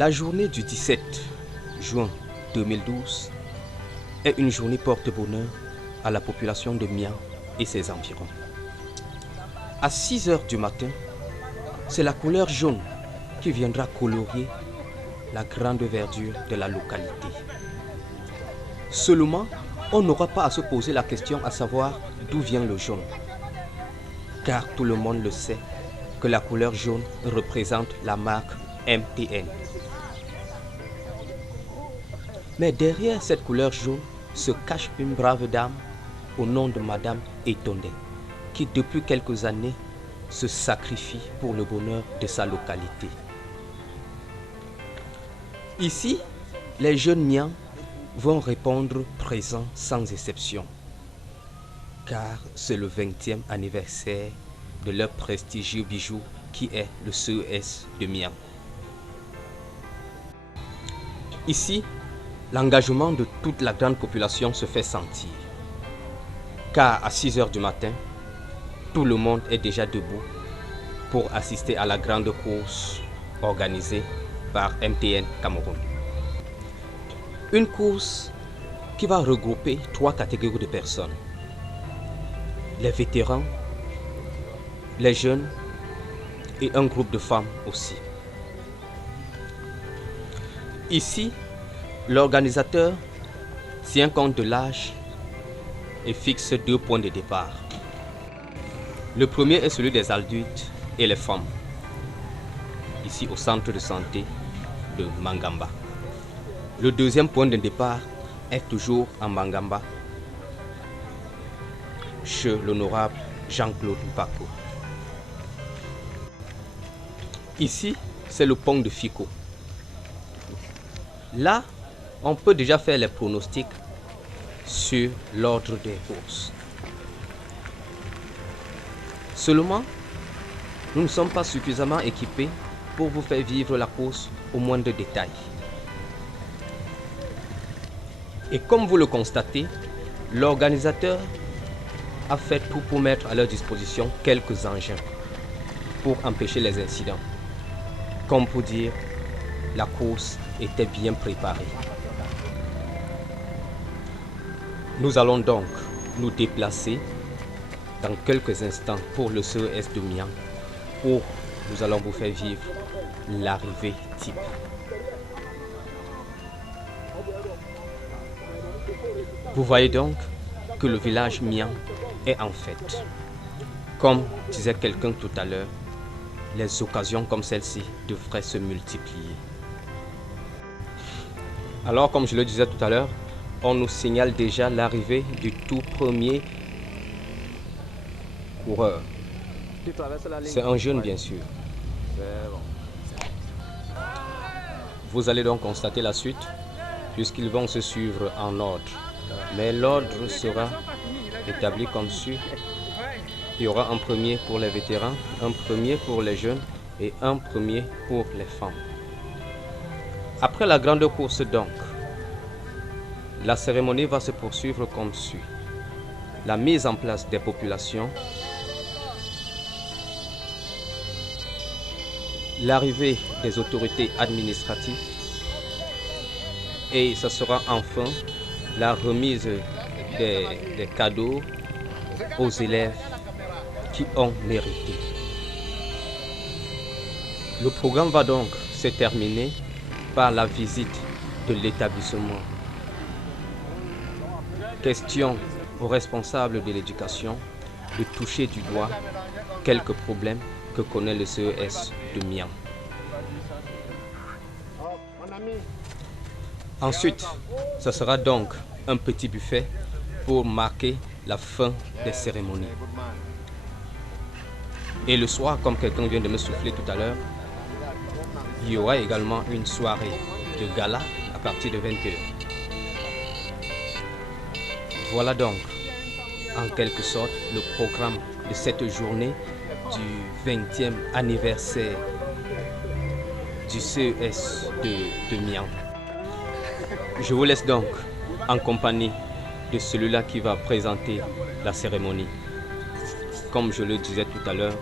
La journée du 17 juin 2012 est une journée porte-bonheur à la population de Mian et ses environs. À 6 heures du matin, c'est la couleur jaune qui viendra colorier la grande verdure de la localité. Seulement, on n'aura pas à se poser la question à savoir d'où vient le jaune. Car tout le monde le sait que la couleur jaune représente la marque MTN. Mais derrière cette couleur jaune se cache une brave dame au nom de Madame Etonde, qui depuis quelques années se sacrifie pour le bonheur de sa localité. Ici, les jeunes Mians vont répondre présent sans exception, car c'est le 20e anniversaire de leur prestigieux bijou qui est le CES de Mian. Ici, l'engagement de toute la grande population se fait sentir, car à 6 heures du matin, tout le monde est déjà debout pour assister à la grande course organisée par MTN Cameroun. Une course qui va regrouper 3 catégories de personnes: les vétérans, les jeunes et un groupe de femmes aussi. Ici, l'organisateur tient compte de l'âge et fixe 2 points de départ. Le premier est celui des adultes et les femmes, ici au centre de santé de Mangamba. Le deuxième point de départ est toujours en Mangamba, chez l'honorable Jean-Claude Mpako. Ici, c'est le pont de Fico. Là, on peut déjà faire les pronostics sur l'ordre des courses. Seulement, nous ne sommes pas suffisamment équipés pour vous faire vivre la course au moindre détail. Et comme vous le constatez, l'organisateur a fait tout pour mettre à leur disposition quelques engins pour empêcher les incidents. Comme pour dire, la course était bien préparée. Nous allons donc nous déplacer dans quelques instants pour le CES de Mian, où nous allons vous faire vivre l'arrivée type. Vous voyez donc que le village Mian est en fête. Comme disait quelqu'un tout à l'heure, les occasions comme celle-ci devraient se multiplier. Alors, comme je le disais tout à l'heure, on nous signale déjà l'arrivée du tout premier coureur. C'est un jeune, bien sûr. Vous allez donc constater la suite, puisqu'ils vont se suivre en ordre. Mais l'ordre sera établi comme suit. Il y aura un premier pour les vétérans, un premier pour les jeunes et un premier pour les femmes. Après la grande course donc, la cérémonie va se poursuivre comme suit. La mise en place des populations, l'arrivée des autorités administratives et ce sera enfin la remise des cadeaux aux élèves qui ont mérité. Le programme va donc se terminer par la visite de l'établissement. Question aux responsables de l'éducation de toucher du doigt quelques problèmes que connaît le CES de Mian. Ensuite, ce sera donc un petit buffet pour marquer la fin des cérémonies. Et le soir, comme quelqu'un vient de me souffler tout à l'heure, il y aura également une soirée de gala à partir de 20h. Voilà donc, en quelque sorte, le programme de cette journée du 20e anniversaire du CES de Mian. Je vous laisse donc en compagnie de celui-là qui va présenter la cérémonie. Comme je le disais tout à l'heure,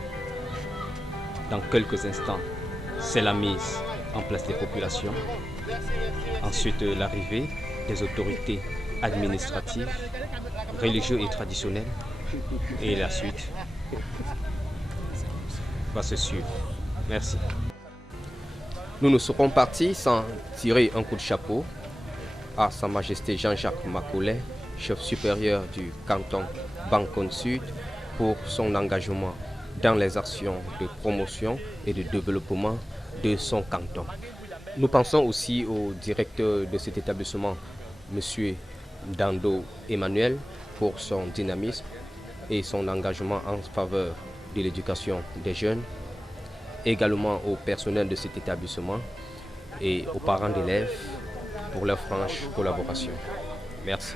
dans quelques instants, c'est la mise en place des populations. Ensuite, l'arrivée des autorités administratives, religieuses et traditionnelles. Et la suite va se suivre. Merci. Nous ne serons partis sans tirer un coup de chapeau à Sa Majesté Jean-Jacques Macaulay, chef supérieur du canton Bankone Sud, pour son engagement dans les actions de promotion et de développement de son canton. Nous pensons aussi au directeur de cet établissement, M. Dando Emmanuel, pour son dynamisme et son engagement en faveur de l'éducation des jeunes, également au personnel de cet établissement et aux parents d'élèves pour leur franche collaboration. Merci.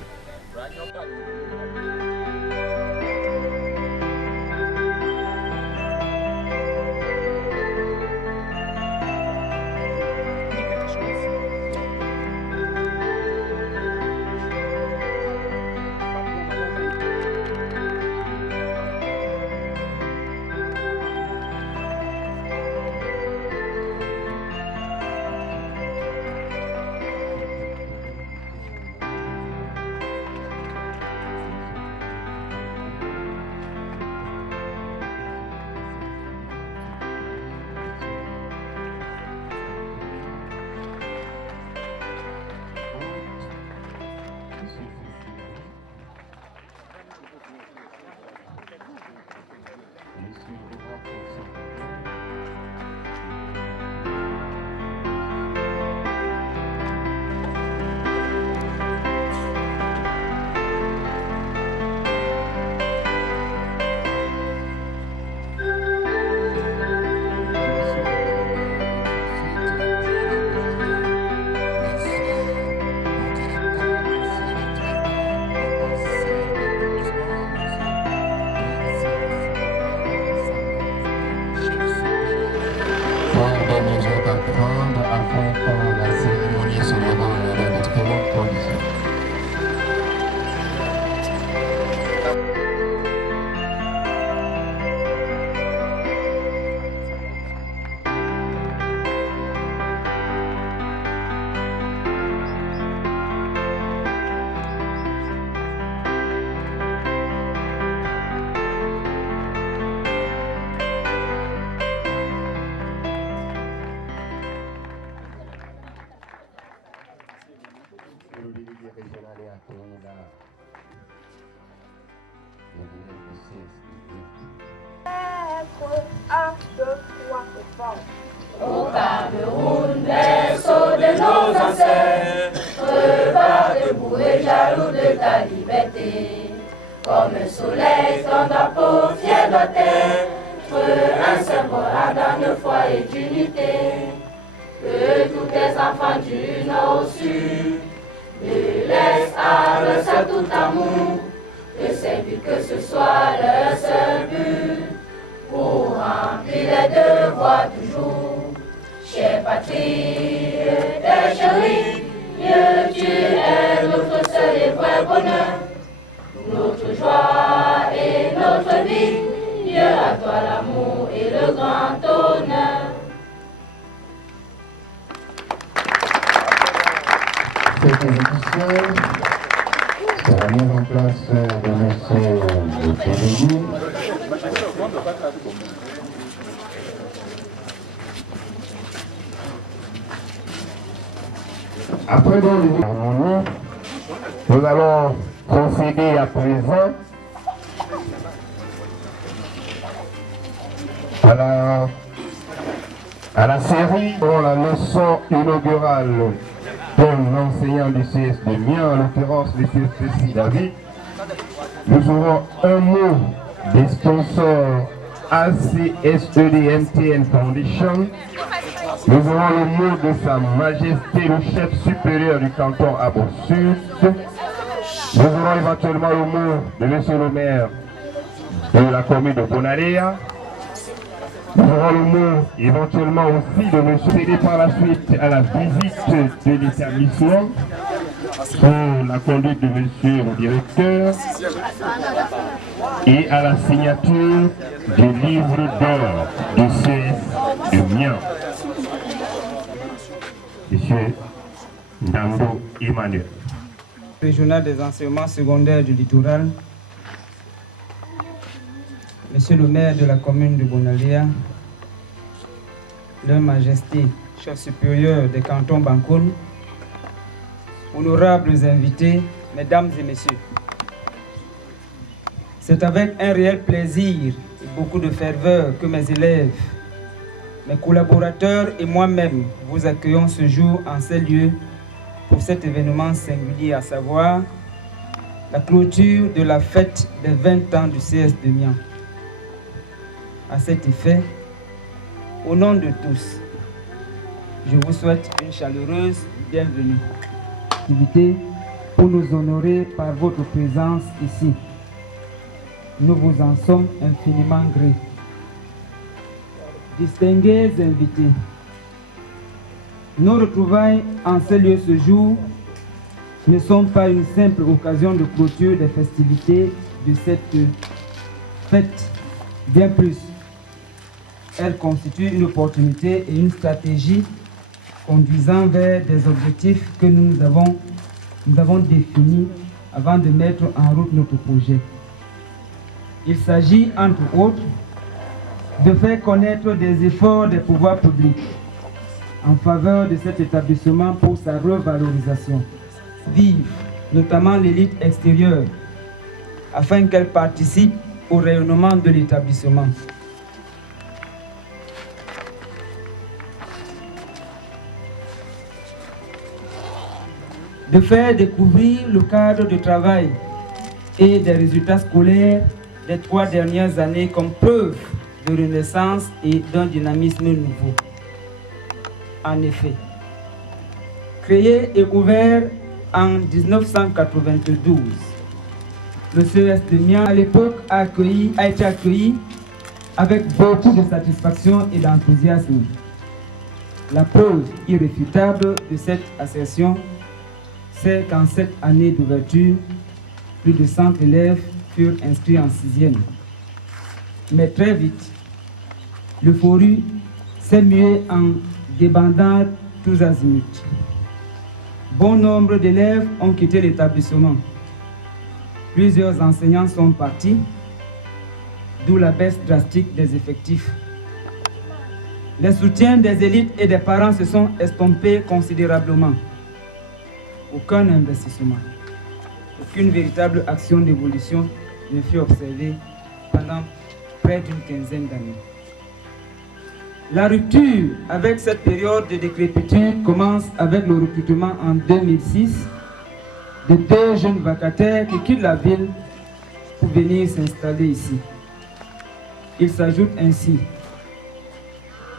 Au Cameroun, berceau de nos ancêtres, va debout et jaloux de ta liberté. Comme un soleil, ton drapeau fier doit être un symbole ardent de foi et d'unité. Que tous tes enfants du nord au sud, de l'est à l'ouest, à tout amour, que servir que ce soit leur seul but, pour remplir les devoirs toujours. Chère patrie, tes chéris, tu es notre seul et vrai bonheur, notre joie et notre vie. Dieu, à toi l'amour et le grand honneur. Cette édition sera mise en place de M. Télégu. Après donc les cérémonies, nous allons procéder à présent à la série pour la leçon inaugurale d'un enseignant du CS de Miens, en l'occurrence le CSPC David. Nous aurons un mot des sponsors ACSEDMTN Foundation. Nous aurons le mot de Sa Majesté le chef supérieur du canton Abo Sud. Nous aurons éventuellement le mot de Monsieur le maire de la commune de Bonalea. Nous aurons le mot éventuellement aussi de M. Cédé par la suite à la visite de l'établissement pour la conduite de M. le directeur et à la signature du livre d'or du CS de Miens. M. Ndando Emmanuel. Régional des enseignements secondaires du littoral, Monsieur le maire de la commune de Bonalia, Leur Majesté, chef supérieur des cantons Bankoun, honorables invités, mesdames et messieurs. C'est avec un réel plaisir et beaucoup de ferveur que mes élèves, mes collaborateurs et moi-même vous accueillons ce jour en ces lieux pour cet événement singulier, à savoir la clôture de la fête des 20 ans du CS de Mian. À cet effet, au nom de tous, je vous souhaite une chaleureuse bienvenue. Activité pour nous honorer par votre présence ici. Nous vous en sommes infiniment gré. Distingués invités, nos retrouvailles en ces lieux ce jour ne sont pas une simple occasion de clôture des festivités de cette fête, bien plus. Elles constituent une opportunité et une stratégie conduisant vers des objectifs que nous avons définis avant de mettre en route notre projet. Il s'agit, entre autres, de faire connaître des efforts des pouvoirs publics en faveur de cet établissement pour sa revalorisation. Vive notamment l'élite extérieure afin qu'elle participe au rayonnement de l'établissement. De faire découvrir le cadre de travail et des résultats scolaires des 3 dernières années comme preuve de renaissance et d'un dynamisme nouveau. En effet, créé et ouvert en 1992, le CES de Mian à l'époque a été accueilli avec beaucoup de satisfaction et d'enthousiasme. La preuve irréfutable de cette assertion, c'est qu'en cette année d'ouverture, plus de 100 élèves furent inscrits en 6e. Mais très vite, l'euphorie s'est muée en débandade tous azimuts. Bon nombre d'élèves ont quitté l'établissement. Plusieurs enseignants sont partis, d'où la baisse drastique des effectifs. Les soutiens des élites et des parents se sont estompés considérablement. Aucun investissement, aucune véritable action d'évolution ne fut observée pendant près d'une quinzaine d'années. La rupture avec cette période de décrépitude commence avec le recrutement en 2006 de 2 jeunes vacataires qui quittent la ville pour venir s'installer ici. Il s'ajoute ainsi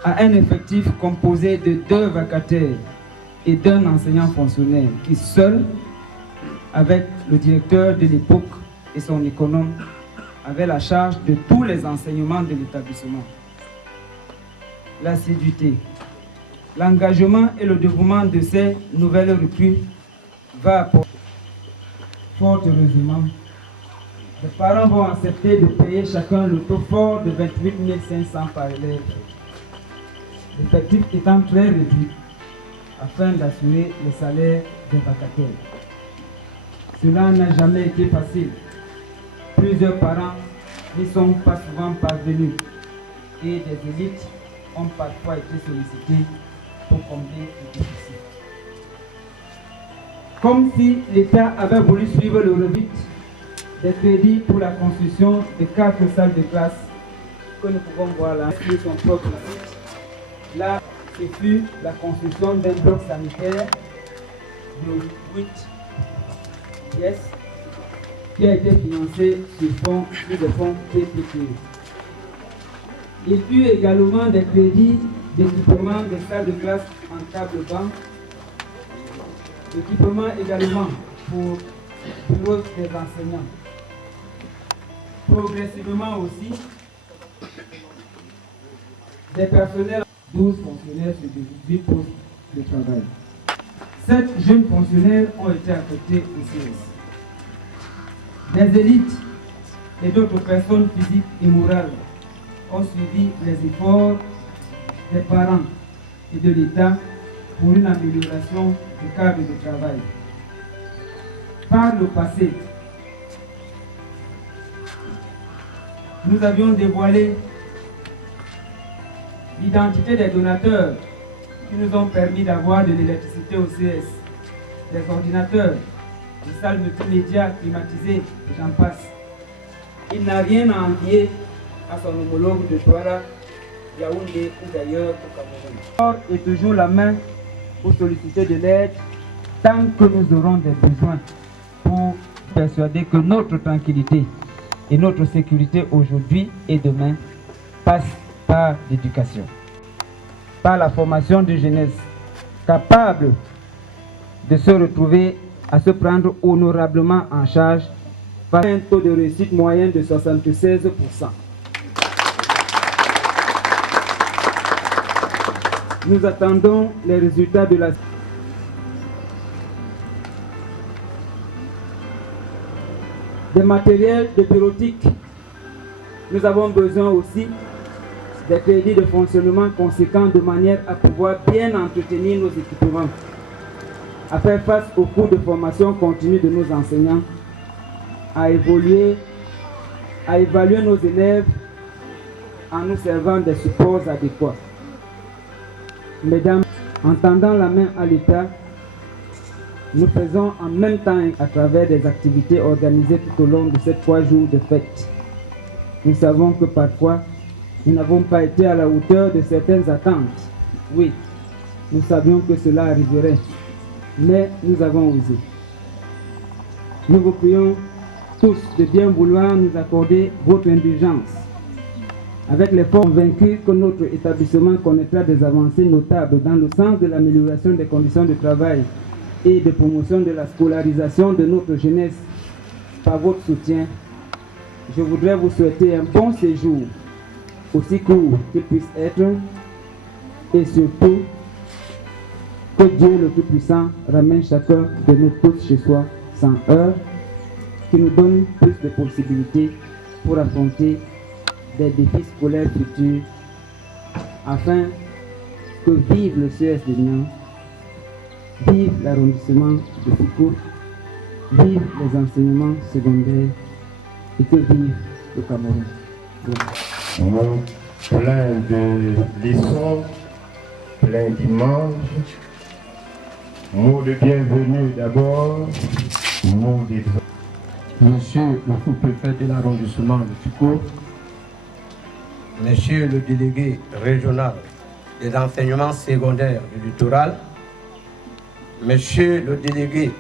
à un effectif composé de 2 vacataires et d'un enseignant fonctionnaire qui seul, avec le directeur de l'époque et son économe, avait la charge de tous les enseignements de l'établissement. L'assiduité, l'engagement et le dévouement de ces nouvelles recrues va apporter. Fort heureusement, les parents vont accepter de payer chacun le taux fort de 28 500 par élève, l'effectif étant très réduit afin d'assurer le salaire des vacataires. Cela n'a jamais été facile. Plusieurs parents n'y sont pas souvent parvenus et des élites ont parfois été sollicités pour combler le déficit. Comme si l'État avait voulu suivre le revite des crédits pour la construction de 4 salles de classe que nous pouvons voir là sur son propre site. Là, ce fut la construction d'un bloc sanitaire de 8 pièces qui a été financé sur des fonds PPP. Il y eut également des crédits d'équipement des salles de classe en table-banc, équipement également pour bureaux des enseignants. Progressivement aussi, des personnels, 12 fonctionnaires sur 18 postes de travail. 7 jeunes fonctionnaires ont été affectés au CS. Des élites et d'autres personnes physiques et morales ont suivi les efforts des parents et de l'État pour une amélioration du cadre de travail. Par le passé, nous avions dévoilé l'identité des donateurs qui nous ont permis d'avoir de l'électricité au CS, des ordinateurs, des salles multimédia climatisées, et j'en passe. Il n'a rien à envier à son homologue de Douala, Yaoundé ou d'ailleurs au Cameroun. Or est toujours la main pour solliciter de l'aide tant que nous aurons des besoins pour persuader que notre tranquillité et notre sécurité aujourd'hui et demain passent par l'éducation, par la formation de jeunesse capable de se retrouver à se prendre honorablement en charge par un taux de réussite moyen de 76%. Nous attendons les résultats de la des matériels de bureautique. Nous avons besoin aussi des crédits de fonctionnement conséquents de manière à pouvoir bien entretenir nos équipements, à faire face aux cours de formation continue de nos enseignants, à évaluer nos élèves en nous servant des supports adéquats. Mesdames, en tendant la main à l'État, nous faisons en même temps à travers des activités organisées tout au long de ces 3 jours de fête. Nous savons que parfois, nous n'avons pas été à la hauteur de certaines attentes. Oui, nous savions que cela arriverait, mais nous avons osé. Nous vous prions tous de bien vouloir nous accorder votre indulgence, avec l'effort convaincu que notre établissement connaîtra des avancées notables dans le sens de l'amélioration des conditions de travail et de promotion de la scolarisation de notre jeunesse. Par votre soutien, je voudrais vous souhaiter un bon séjour, aussi court qu'il puisse être, et surtout que Dieu le Tout-Puissant ramène chacun de nous tous chez soi sans heurts, qui nous donne plus de possibilités pour affronter des défis scolaires futurs, afin que vive le CS de Nian, vive l'arrondissement de Foucault, vive les enseignements secondaires et que vive le Cameroun. Mot plein de leçons, plein d'images, mot de bienvenue d'abord, mot d'exemple. Monsieur le sous-préfet de l'arrondissement de Foucault, Monsieur le délégué régional des enseignements secondaires du littoral, Monsieur le délégué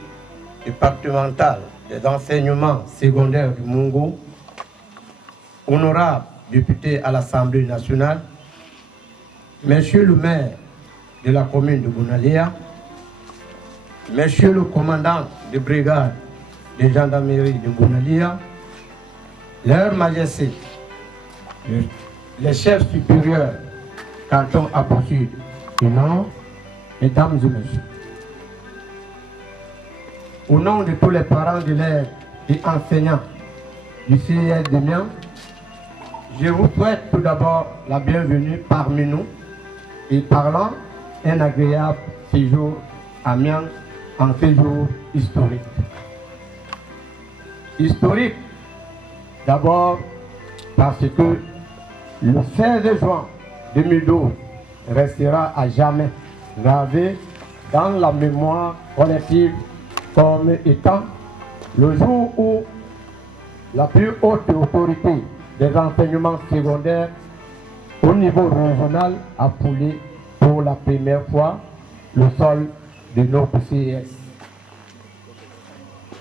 départemental des enseignements secondaires du Mungo, honorable député à l'Assemblée nationale, Monsieur le maire de la commune de Gounalia, Monsieur le commandant de brigade de gendarmerie de Gounalia, Leur Majesté, les chefs supérieurs canton Abo Sud du Nord, mesdames et messieurs. Au nom de tous les parents d'élèves et enseignants du CIS de Nian, je vous souhaite tout d'abord la bienvenue parmi nous et parlant un agréable séjour à Nian, en séjour historique. Historique d'abord parce que le 16 juin 2012 restera à jamais gravé dans la mémoire collective comme étant le jour où la plus haute autorité des enseignements secondaires au niveau régional a foulé pour la première fois le sol de notre CIS.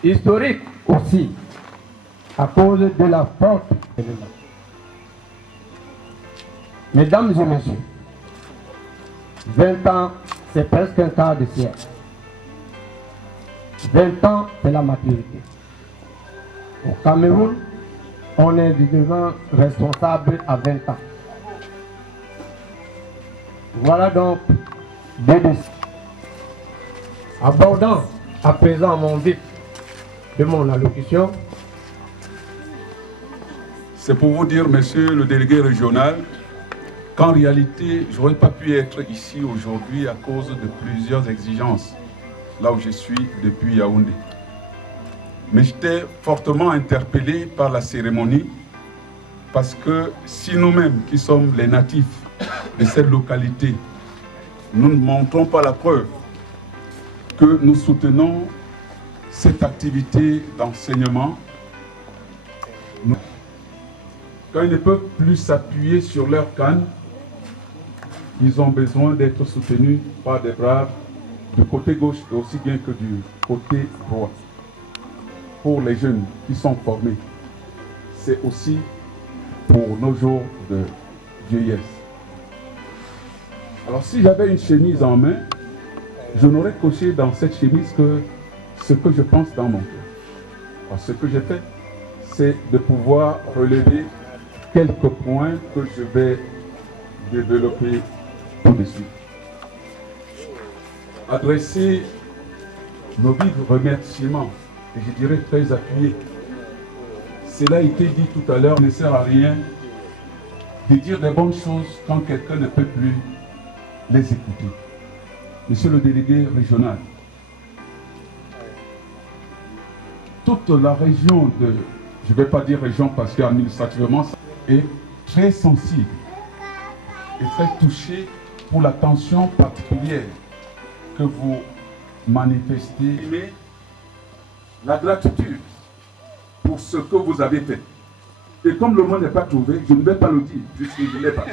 Historique aussi à cause de la forte événement. Mesdames et messieurs, 20 ans, c'est presque un quart de siècle. 20 ans, c'est la maturité. Au Cameroun, on est devenu responsable à 20 ans. Voilà donc deux décisions. Abordant à présent mon vif de mon allocution, c'est pour vous dire, monsieur le délégué régional, qu'en réalité, je n'aurais pas pu être ici aujourd'hui à cause de plusieurs exigences, là où je suis depuis Yaoundé. Mais j'étais fortement interpellé par la cérémonie, parce que si nous-mêmes, qui sommes les natifs de cette localité, nous ne montrons pas la preuve que nous soutenons cette activité d'enseignement, quand ils ne peuvent plus s'appuyer sur leur canne, ils ont besoin d'être soutenus par des braves du côté gauche aussi bien que du côté droit. Pour les jeunes qui sont formés, c'est aussi pour nos jours de vieillesse. Alors si j'avais une chemise en main, je n'aurais coché dans cette chemise que ce que je pense dans mon cœur. Alors ce que j'ai fait, c'est de pouvoir relever quelques points que je vais développer tout de suite. Adresser nos vifs remerciements, et je dirais très appuyés. Cela a été dit tout à l'heure, ne sert à rien de dire des bonnes choses quand quelqu'un ne peut plus les écouter. Monsieur le délégué régional, toute la région de, je ne vais pas dire région parce qu'administrativement, est très sensible et très touchée pour l'attention particulière que vous manifestez. Mais la gratitude pour ce que vous avez fait. Et comme le mot n'est pas trouvé, je ne vais pas le dire, puisque je ne l'ai pas.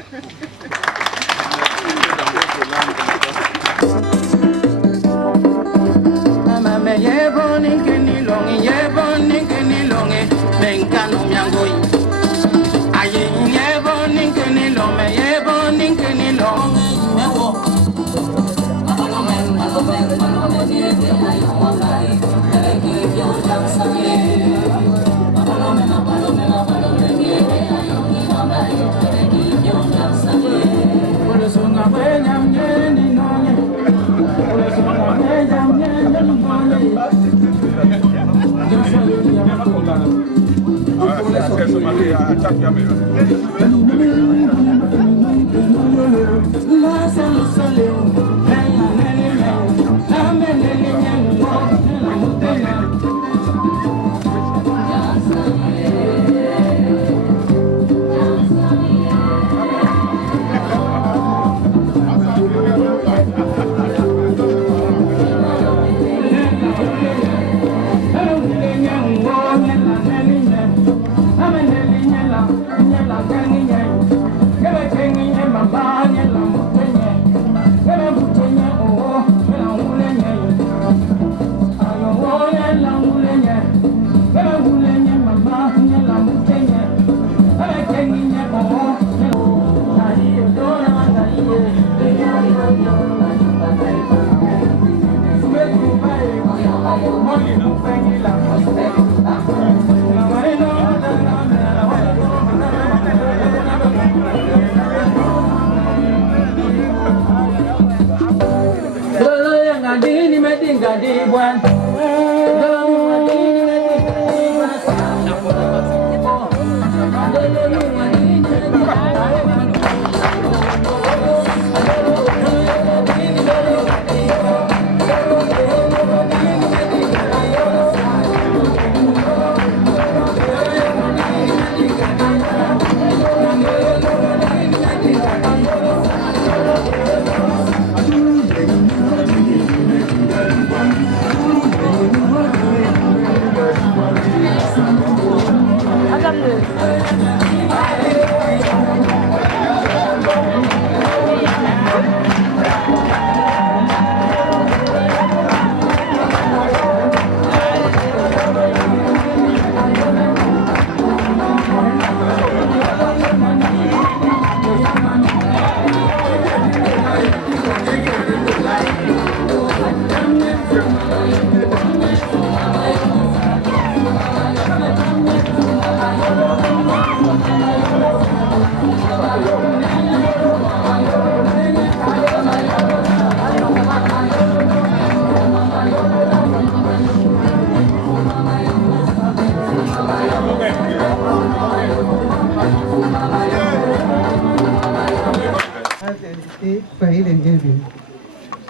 et soyez les bienvenus.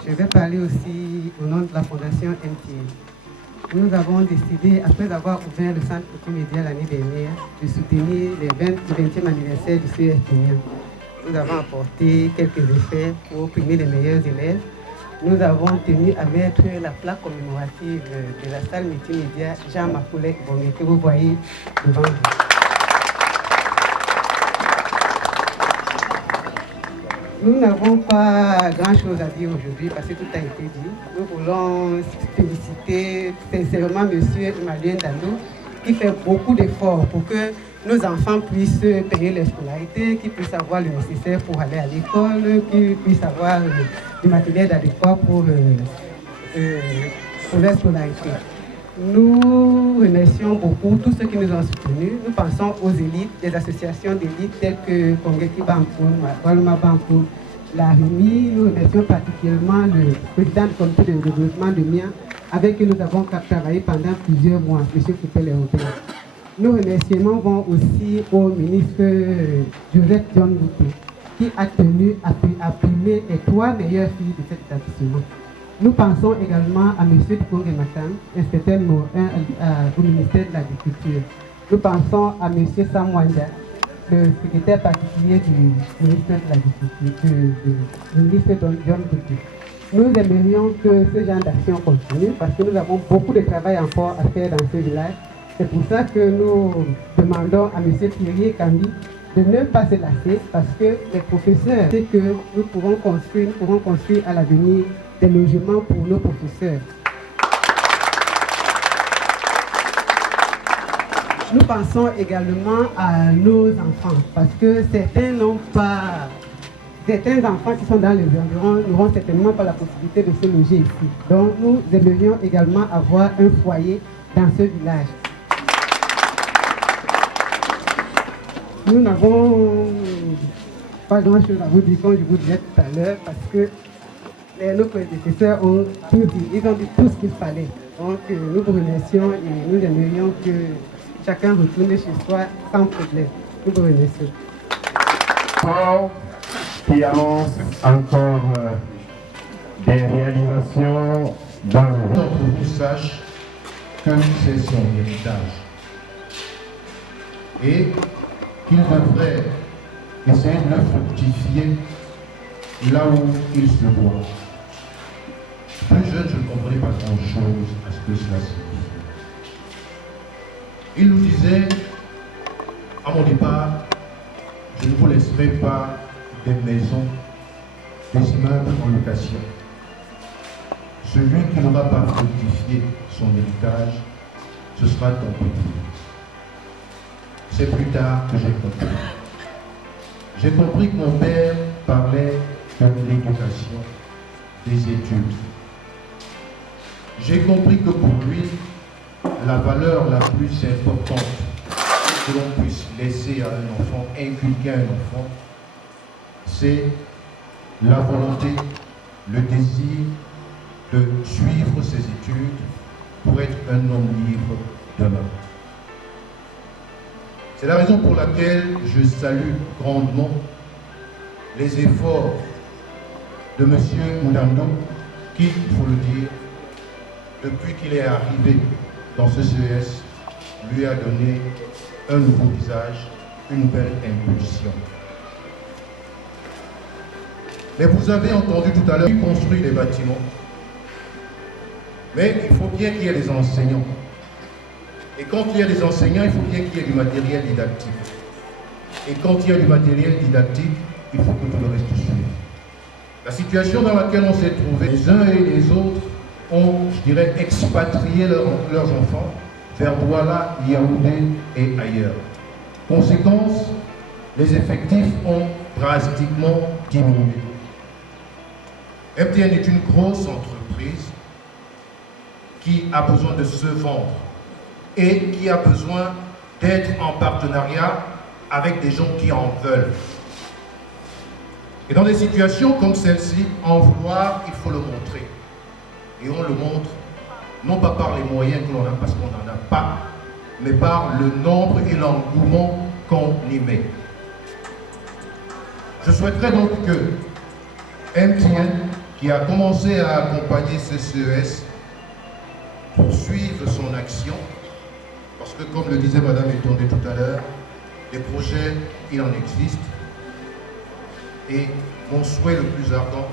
Je vais parler aussi au nom de la Fondation MTA. Nous avons décidé, après avoir ouvert le centre multimédia l'année dernière, de soutenir le 20e anniversaire du CEF Pénia. Nous avons apporté quelques effets pour primer les meilleurs élèves. Nous avons tenu à mettre la plaque commémorative de la salle multimédia Jean Mafoulek Bongé que vous voyez devant vous. Nous n'avons pas grand-chose à dire aujourd'hui parce que tout a été dit. Nous voulons féliciter sincèrement M. Emmanuel Dando qui fait beaucoup d'efforts pour que nos enfants puissent payer leur scolarité, qu'ils puissent avoir le nécessaire pour aller à l'école, qu'ils puissent avoir du matériel adéquat pour leur scolarité. Nous remercions beaucoup tous ceux qui nous ont soutenus. Nous pensons aux élites, des associations d'élites telles que Kongeki Bankoun, Walma Bankoun, la REMI. Nous remercions particulièrement le président du comité de développement de Mia, avec qui nous avons travaillé pendant plusieurs mois, M. Koupé-Léopé. Nos remerciements vont aussi au ministre Joseph John Bouté, qui a tenu à primer les 3 meilleures filles de cet établissement. Nous pensons également à M. Dikongé Matan, inspecteur au ministère de l'Agriculture. Nous pensons à M. Sam Wanda, le secrétaire particulier du ministère de l'Agriculture, du ministre John Bouté. Nous aimerions que ce genre d'action continue parce que nous avons beaucoup de travail encore à faire dans ce village. C'est pour ça que nous demandons à M. Thierry Kambi de ne pas se lasser parce que les professeurs, c'est que nous pourrons construire à l'avenir des logements pour nos professeurs. Nous pensons également à nos enfants parce que certains enfants qui sont dans les environs n'auront certainement pas la possibilité de se loger ici. Donc nous aimerions également avoir un foyer dans ce village. Nous n'avons pas grand-chose à vous dire, comme je vous disais tout à l'heure, parce que nos prédécesseurs ont tout dit, ils ont dit tout ce qu'il fallait. Donc nous vous remercions et nous aimerions que chacun retourne chez soi sans problème. Nous vous remercions. Qui annonce encore des réalisations dans le monde. Que vous sachiez que c'est son héritage. Et qu'il devrait essayer de le fructifier là où il se doit. Plus jeune, je ne comprenais pas grand-chose à ce que cela signifie. Il nous disait, à mon départ, je ne vous laisserai pas des maisons, des immeubles en location. Celui qui n'aura pas fructifié son héritage, ce sera ton petit. C'est plus tard que j'ai compris. J'ai compris que mon père parlait de l'éducation, des études. J'ai compris que pour lui, la valeur la plus importante que l'on puisse laisser à un enfant, inculquer à un enfant, c'est la volonté, le désir de suivre ses études pour être un homme libre demain. C'est la raison pour laquelle je salue grandement les efforts de M. Moudando qui, il faut le dire, depuis qu'il est arrivé dans ce CES, lui a donné un nouveau visage, une nouvelle impulsion. Mais vous avez entendu tout à l'heure, il construit des bâtiments. Mais il faut bien qu'il y ait des enseignants. Et quand il y a des enseignants, il faut bien qu'il y ait du matériel didactique. Et quand il y a du matériel didactique, il faut que tout le reste suive. La situation dans laquelle on s'est trouvé, les uns et les autres ont, je dirais, expatrié leurs enfants vers Douala, Yaoundé et ailleurs. Conséquence, les effectifs ont drastiquement diminué. MTN est une grosse entreprise qui a besoin de se vendre et qui a besoin d'être en partenariat avec des gens qui en veulent. Et dans des situations comme celle-ci, en vouloir, il faut le montrer. Et on le montre, non pas par les moyens que l'on a, parce qu'on n'en a pas, mais par le nombre et l'engouement qu'on y met. Je souhaiterais donc que MTN, qui a commencé à accompagner CCES, poursuivre son action, parce que comme le disait Madame Etondé tout à l'heure, des projets, il en existe. Et mon souhait le plus ardent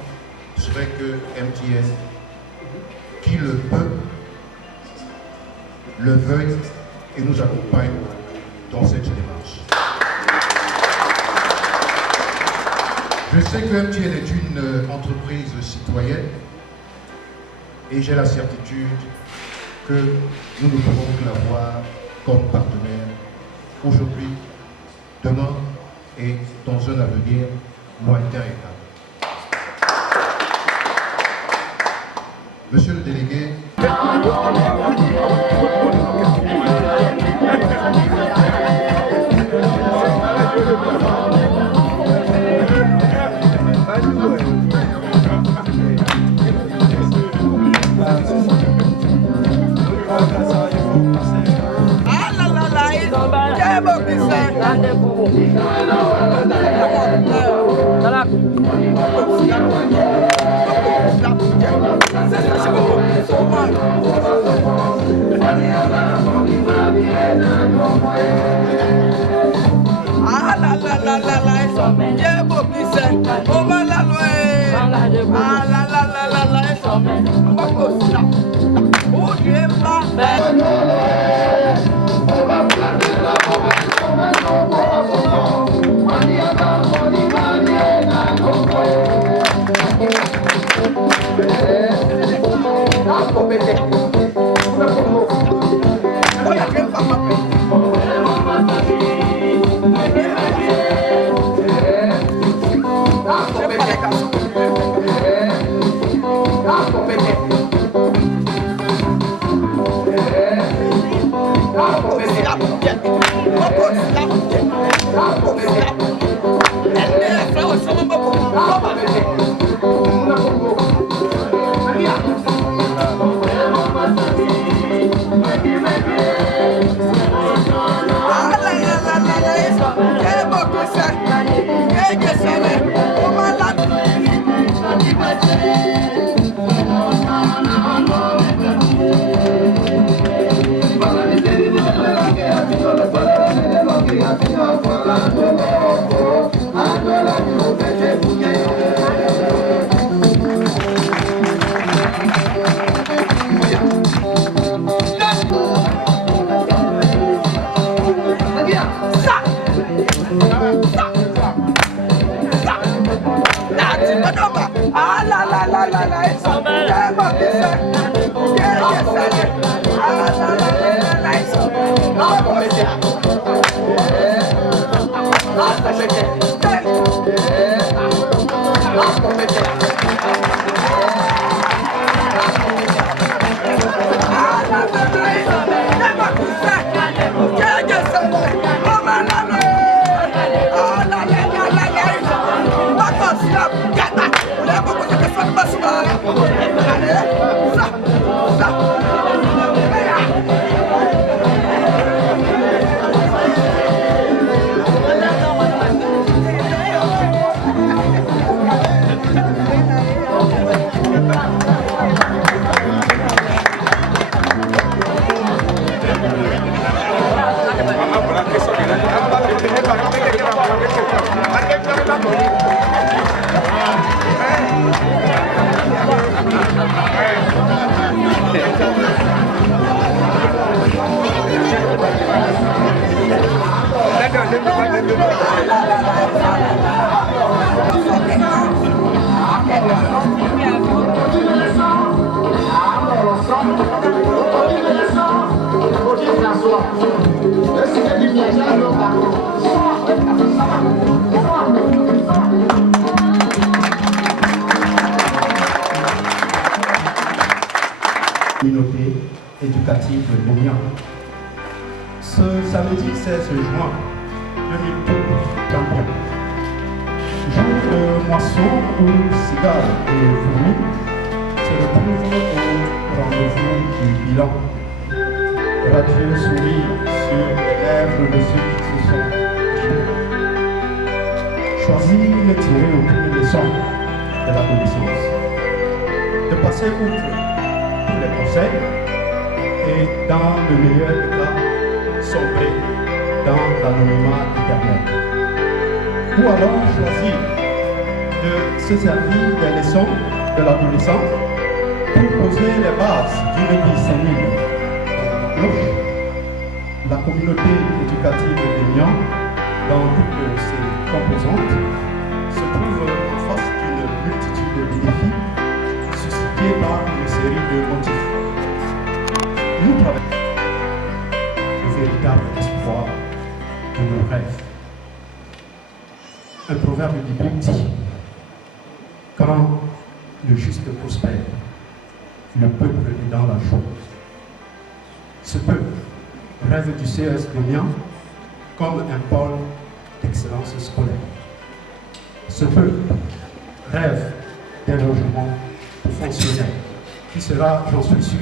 serait que MTN, qui le peut, le veuille et nous accompagne dans cette démarche. Je sais que MTN est une entreprise citoyenne et j'ai la certitude que nous ne pouvons que l'avoir comme partenaire aujourd'hui, demain et dans un avenir lointain et calme. Monsieur le délégué, communauté éducative de Lyon. Ce samedi 16 juin 2012, Tampon, jour de moisson où cigare est voulu, se retrouve au rendez-vous du bilan. Radieux sourire sur les lèvres de ceux qui se sont choisis de tirer aucune leçon de l'adolescence, de passer outre tous les conseils et, dans le meilleur des cas, sombrer dans l'anonymat éternel. Ou alors choisir de se servir des leçons de l'adolescence pour poser les bases d'une vie sénile. La communauté éducative d'Aignan, dans toutes ses composantes, se trouve en face d'une multitude de défis suscités par une série de motifs. Nous travaillons le véritable espoir de nos rêves. Un proverbe biblique dit: quand le juste prospère, le peuple est dans la chose. Ce peuple rêve du CES d'Aignan comme un pôle d'excellence scolaire. Ce peuple rêve d'un logement pour fonctionnaires qui sera, j'en suis sûr,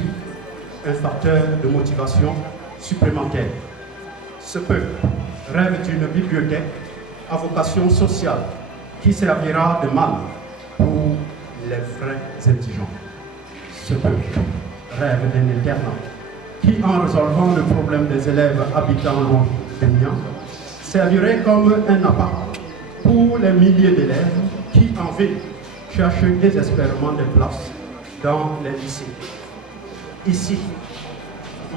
un facteur de motivation supplémentaire. Ce peuple rêve d'une bibliothèque à vocation sociale qui servira de malle pour les vrais indigents. Ce peuple rêve d'un internat qui, en résolvant le problème des élèves habitant loin d'Aignan, servirait comme un appart pour les milliers d'élèves qui, en ville, cherchent désespérément des places dans les lycées. Ici,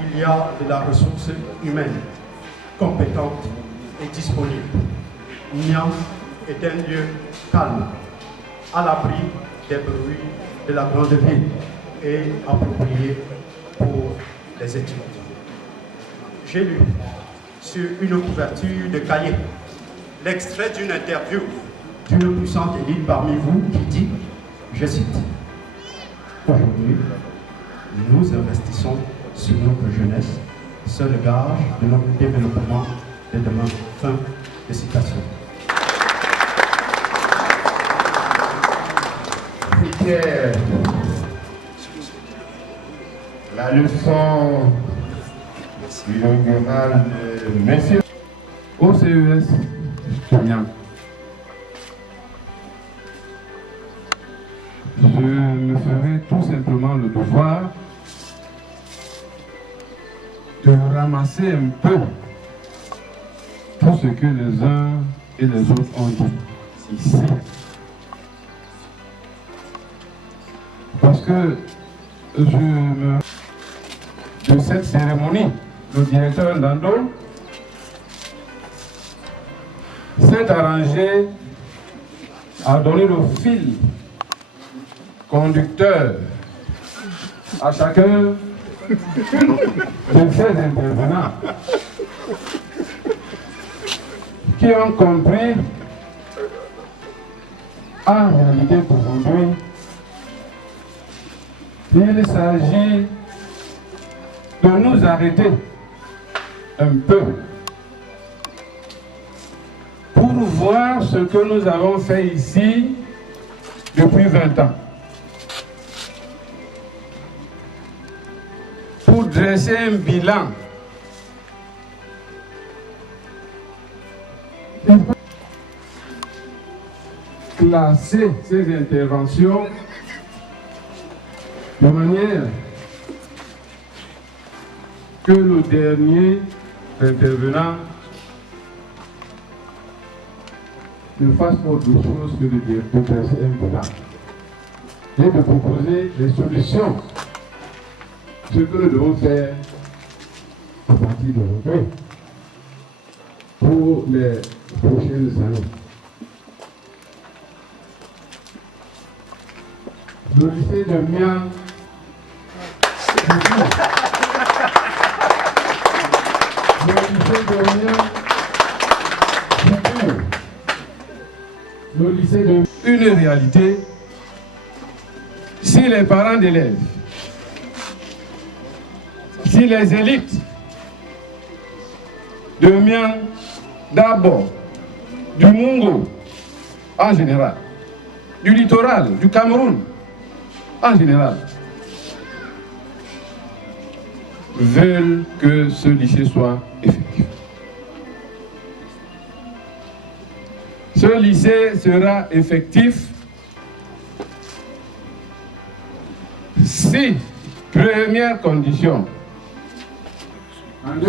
il y a de la ressource humaine, compétente et disponible. Aignan est un lieu calme, à l'abri des bruits de la grande ville et approprié pour les études. J'ai lu sur une couverture de cahier l'extrait d'une interview d'une puissante élite parmi vous qui dit, je cite: aujourd'hui, nous investissons sur notre jeunesse, seul gage de notre développement de demain. Fin de citation. C'était la leçon inaugurale de Monsieur au CES d'Aignan. Je me ferai tout simplement le devoir de ramasser un peu tout ce que les uns et les autres ont dit ici. Parce que de cette cérémonie, le directeur Ndando s'est arrangé à donner le fil conducteur à chacun de ces intervenants qui ont compris en réalité qu'aujourd'hui, il s'agit de nous arrêter un peu pour voir ce que nous avons fait ici depuis 20 ans. Pour dresser un bilan. Classer ces interventions de manière que le dernier intervenant ne fasse autre chose que de dresser un bilan et de proposer des solutions. Ce que nous devons faire à partir d'aujourd'hui pour les prochaines années. Le lycée de Mian, le lycée de une réalité. Si les parents d'élèves, si les élites de Mian, d'abord, du Mungo en général, du littoral, du Cameroun en général, veulent que ce lycée soit effectif. Ce lycée sera effectif Ici, première condition. En 2013-2014,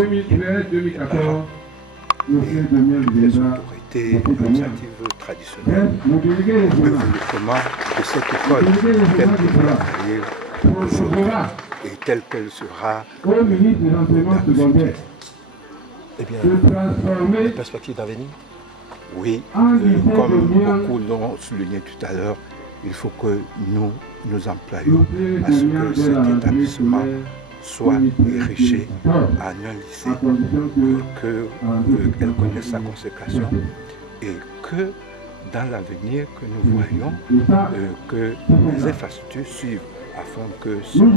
le chef de miel viendra. Initiative traditionnelle, le développement de cette école telle que vous la voyez aujourd'hui et telle qu'elle sera au ministre de l'enseignement secondaire. Eh bien, la perspective d'avenir, oui, comme beaucoup l'ont souligné tout à l'heure, il faut que nous nous employions à ce que cet établissement soit érigé en un lycée, qu'elle connaisse sa consécration et que dans l'avenir que nous voyons, que les infrastructures suivent afin que ceux qui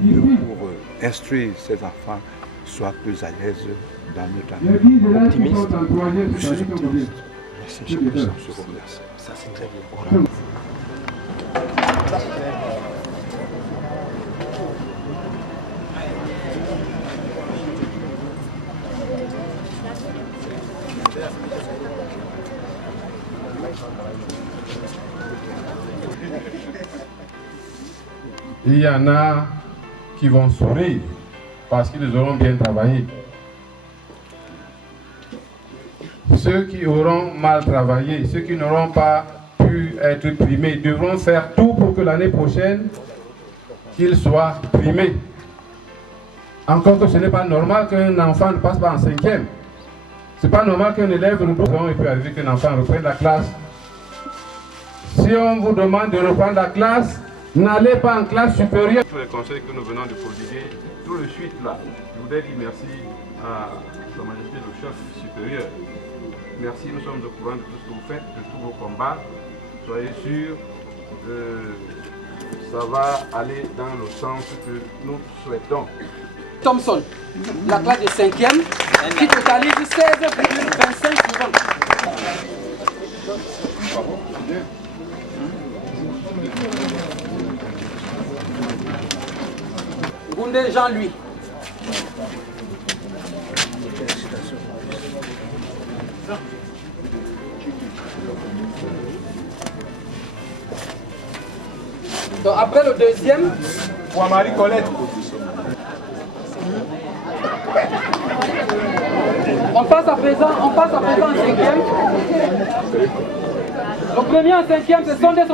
viennent pour instruire ces enfants soient plus à l'aise dans notre avenir. Optimiste, je suis optimiste. Merci, je vous remercie. Ça, c'est très bien. Il y en a qui vont sourire parce qu'ils auront bien travaillé. Ceux qui auront mal travaillé, ceux qui n'auront pas pu être primés, devront faire tout pour que l'année prochaine, qu'ils soient primés. Encore que ce n'est pas normal qu'un enfant ne passe pas en 5e. Ce n'est pas normal qu'un élève reprenne, il peut arriver qu'un enfant reprenne la classe. Si on vous demande de reprendre la classe, n'allez pas en classe supérieure. Tous les conseils que nous venons de prodiguer, tout de suite là, je voudrais dire merci à Sa Majesté le chef supérieur. Merci, nous sommes au courant de tout ce que vous faites, de tous vos combats. Soyez sûrs que ça va aller dans le sens que nous souhaitons. Thompson, la classe de 5e, qui totalise 16,25 suivants. Goundé Jean-Louis. Donc après le deuxième, pour Marie Colette. on passe à présent en 5e. Le premier en 5e, ce sont des...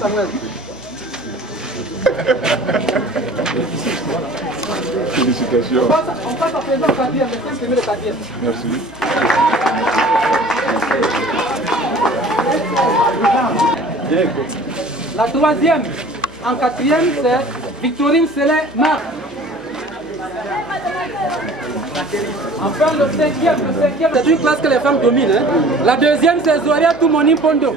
Samuel. Félicitations. On passe à présent au 4e, le 5e et le 4e. Merci. La troisième en 4e, c'est Victorine Célé Marc. Enfin, le 5e, c'est une classe que les femmes dominent. Hein. La deuxième, c'est Zoria Toumonim Pondo.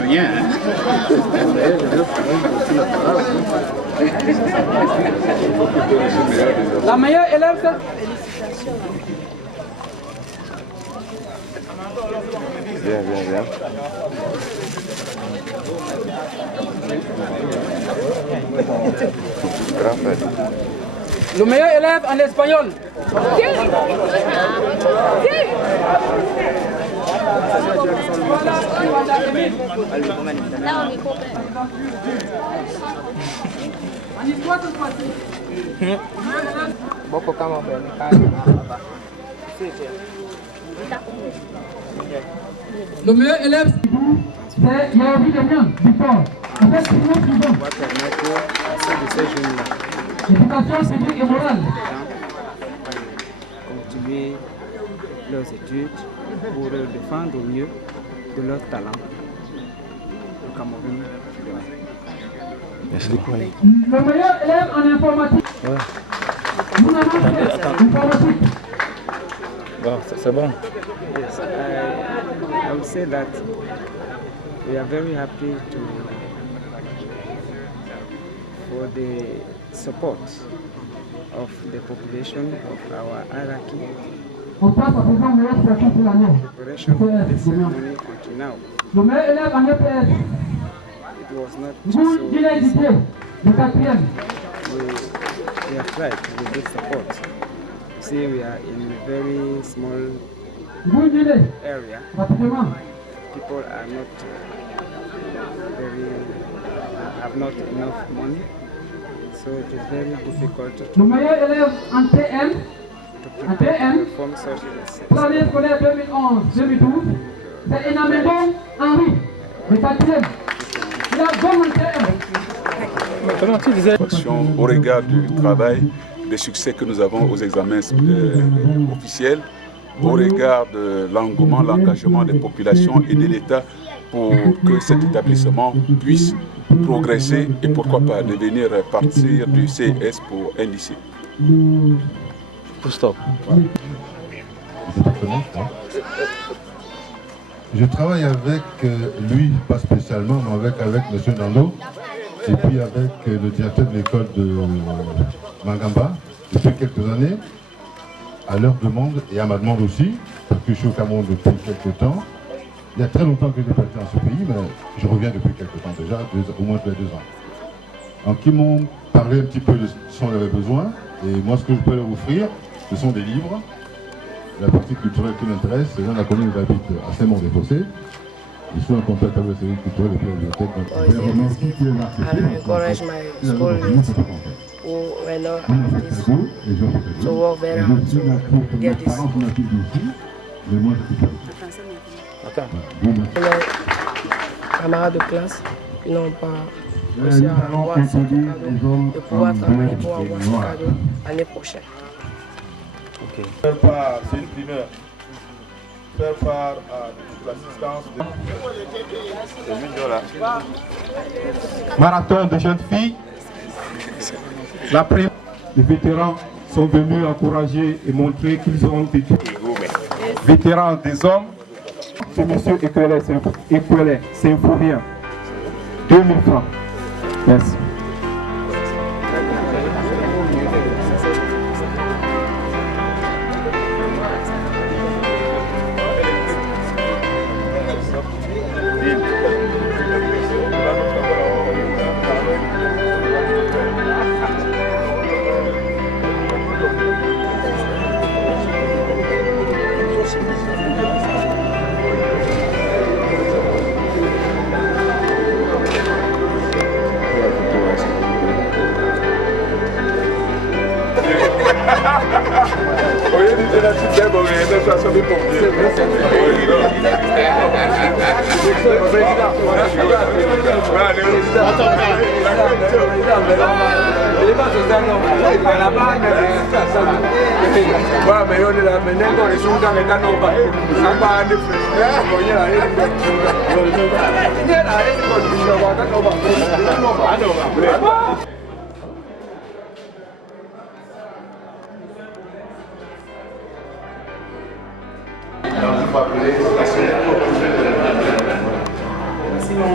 Rien, hein? La meilleure élève, c'est... Bien, bien, bien. Le meilleur élève en espagnol. Le meilleur élève, c'est Yaobi Demian, Victor. En fait, c'est nous qui vont. Éducation civique et morale. Continuer leurs études pour défendre au mieux de leur talent au Cameroun. Merci beaucoup. Le meilleur élève en informatique. Nous avons fait informatique. Bon, c'est bon. Yes, I would say that we are very happy for the support of the population of our hierarchy. On passe à présent au meilleur statut pour l'année. Preparation of the ceremony until now. Le meilleur élève en EPS. It was not so easy. We have tried with this support. You see, we are in a very small area. People are not have not enough money, so it is very difficult to perform such au regard du travail, des succès que nous avons aux examens officiels, au regard de l'engouement, l'engagement des populations et de l'État pour que cet établissement puisse progresser et pourquoi pas devenir partir du CS pour un lycée. Stop. Je travaille avec lui, pas spécialement, mais avec M. Nando, et puis avec le directeur de l'école de Mangamba depuis quelques années, à leur demande et à ma demande aussi, parce que je suis au Cameroun depuis quelques temps. Il y a très longtemps que je n'ai pas été dans ce pays, mais je reviens depuis quelques temps déjà, au moins tous les 2 ans. Donc ils m'ont parlé un petit peu de ce dont ils avaient besoin, et moi ce que je peux leur offrir, ce sont des livres. La partie culturelle qui m'intéresse, c'est dans la commune où j'habite à Saint-Maur-des-Fossés. Je suis en contact avec le service culturel et la bibliothèque. I encourage my school mates who right now have this to work very hard to get this. Mes camarades de classe qui n'ont pas réussi à avoir ce cadeau, de pouvoir travailler pour avoir ce cadeau l'année prochaine. Faire part, c'est une primeur. Faire part à l'assistance de... Marathon de jeunes filles. La première, les vétérans sont venus encourager et montrer qu'ils ont été vétérans des hommes. Ce monsieur Ekwele, c'est un fourrier. 2000 francs. Merci. Sinon,